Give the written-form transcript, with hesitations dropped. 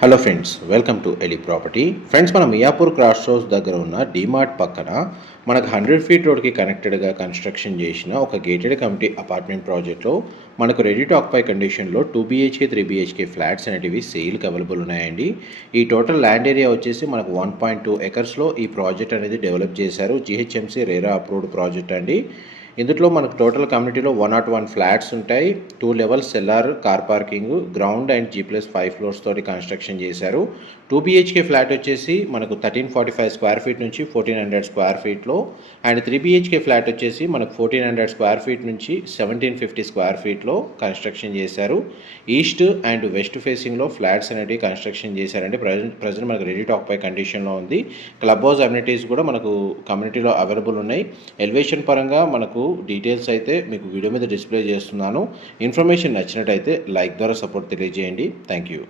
Hello friends, welcome to Eli property. Friends, మన Miyapur cross roads దగ్గర ఉన్న డీమార్ట్ పక్కన మనకు 100 ఫీట్ రోడ్కి కనెక్టెడ్గా కన్స్ట్రక్షన్ చేసిన ఒక గేటెడ్ కమిటీ అపార్ట్మెంట్ ప్రాజెక్ట్లో మనకు రెడీ టు ఆక్యుపై కండిషన్లో 2 BHK 3 BHK ఫ్లాట్స్ అనేటివి సేల్కి అవైలబుల్ ఉన్నాయండి. ఈ టోటల్ ల్యాండ్ ఏరియా వచ్చేసి మనకు 1.2 ఎకర్స్లో ఈ ప్రాజెక్ట్ అనేది డెవలప్ చేశారు. GHMC రేరా అప్రూవ్డ్ ప్రాజెక్ట్ అండి. ఇందులో మనకు టోటల్ కమ్యూనిటీలో 101 ఫ్లాట్స్ ఉంటాయి. 2 levels cellar, car parking, ground and G+5 floors తోటి కన్స్ట్రక్షన్ చేశారు. 2 BHK ఫ్లాట్ వచ్చేసి మనకు 1345 స్క్వేర్ ఫీట్ నుంచి 1400 స్క్వేర్ ఫీట్లో, అండ్ 3 BHK ఫ్లాట్ వచ్చేసి మనకు 1400 స్క్వేర్ ఫీట్ నుంచి 1750 స్క్వేర్ ఫీట్లో కన్స్ట్రక్షన్ చేశారు. ఈస్ట్ అండ్ వెస్ట్ ఫేసింగ్లో ఫ్లాట్స్ అనేవి కన్స్ట్రక్షన్ చేశారండి. ప్రజెంట్ మనకు రెడీ టు ఆక్యుపై కండిషన్లో ఉంది. క్లబ్ హౌస్ అమ్యూనిటీస్ కూడా మనకు కమ్యూనిటీలో అవైలబుల్ ఉన్నాయి. ఎలివేషన్ పరంగా మనకు డీటెయిల్స్ అయితే మీకు వీడియో మీద డిస్ప్లే చేస్తున్నాను. ఇన్ఫర్మేషన్ నచ్చినట్టయితే లైక్ ద్వారా సపోర్ట్ తెలియజేయండి. Thank you.